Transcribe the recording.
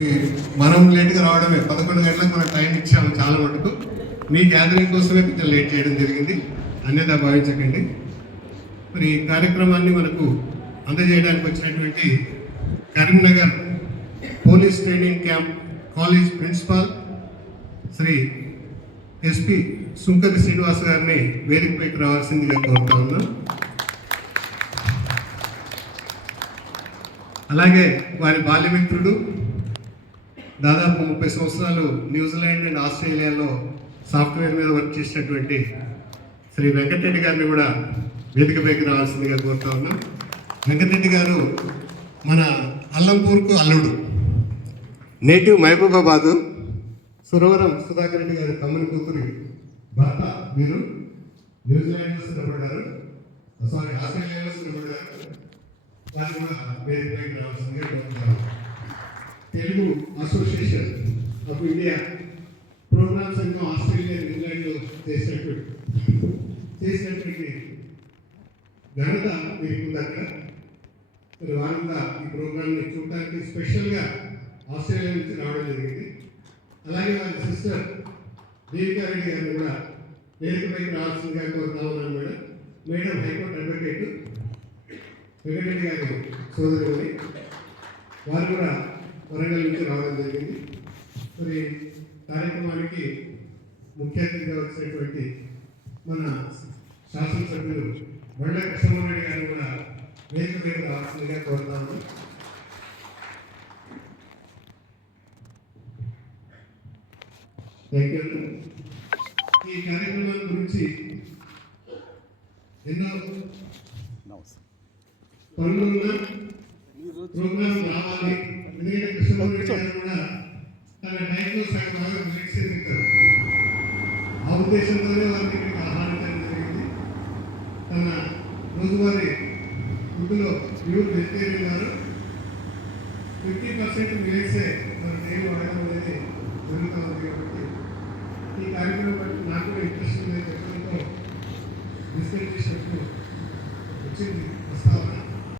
మనం లేట్గా రావడమే 11 గంటలకు మనం టైం ఇచ్చాము చాలా మటుకు. మీ గ్యాదరింగ్ కోసమే కొంచెం లేట్ చేయడం జరిగింది, అన్యథా భావించకండి. మరి ఈ కార్యక్రమాన్ని మనకు అందజేయడానికి వచ్చినటువంటి Karimnagar police training camp college principal Shri SP Sunkari Srinivas గారిని వేదికపైకి రావాల్సిందిగా కోరుతా ఉన్నాం. అలాగే వారి బాల్యమిత్రుడు, దాదాపు 30 సంవత్సరాలు న్యూజిలాండ్ అండ్ ఆస్ట్రేలియాలో సాఫ్ట్వేర్ మీద వర్క్ చేసినటువంటి శ్రీ వెంకటరెడ్డి గారిని కూడా వేదికపైకి రావాల్సిందిగా కోరుతా ఉన్నాం. వెంకటరెడ్డి గారు మన అల్లంపూర్కు అల్లుడు, నేటివ్ మహబూబాబాదు, సురవరం సుధాకర్ రెడ్డి గారి తమ్ముని కూతురి భర్త. మీరు న్యూజిలాండ్లో స్థిరపడ్డారు, ఆస్ట్రేలియాలో స్థిరపడ్డారు. వారు కూడా వేదికపైకి రావాల్సిందిగా కోరుతారు. Telugu association of India programs ఎన్నో ఆస్ట్రేలియా న్యూజిలాండ్లో చేసినటువంటి ఘనత మీకు దగ్గర. మరి వారు కూడా ఈ ప్రోగ్రామ్ని చూడటానికి స్పెషల్గా ఆస్ట్రేలియా నుంచి రావడం జరిగింది. అలాగే వారి సిస్టర్ దేవికారెడ్డి గారిని కూడా వేదికపైకి రావాల్సిందిగా కోరుతా ఉన్నాను. మేడం హైకోర్టు అడ్వకేట్ వెంకటరెడ్డి గారి సోదరుని, వారు కూడా వరంగల్ నుంచి రావడం జరిగింది. మరి కార్యక్రమానికి ముఖ్య అతిథిగా వచ్చినటువంటి మన శాసనసభ్యులు బండ కృష్ణమోహన్ గారిని కూడా వేదిక మీద రావాల్సిందిగా కోరుతాము. Thank you. ఈ కార్యక్రమం గురించి ఎన్నో పనులున్న ప్రోగ్రామ్ రావాలి. ఎందుకంటే కృష్ణమోహన్ గారు కూడా తన టైంలో సగం బాగా చేస్తారు. ఆ ఉద్దేశంతోనే వారికి ఇక్కడికి ఆహ్వానించడం జరిగింది. తన రోజువారీ ఫుడ్లో ప్యూర్ వెజిటేరియన్ వారు 50% మిలెట్సే మన నేను వాడడం అనేది జరుగుతూ ఉంది. కాబట్టి ఈ కార్యక్రమం బట్టి నాకు కూడా ఇంట్రెస్ట్ ఉంది చెప్పడంతో డిస్కస్ చేసినప్పుడు వచ్చింది ప్రస్తావన.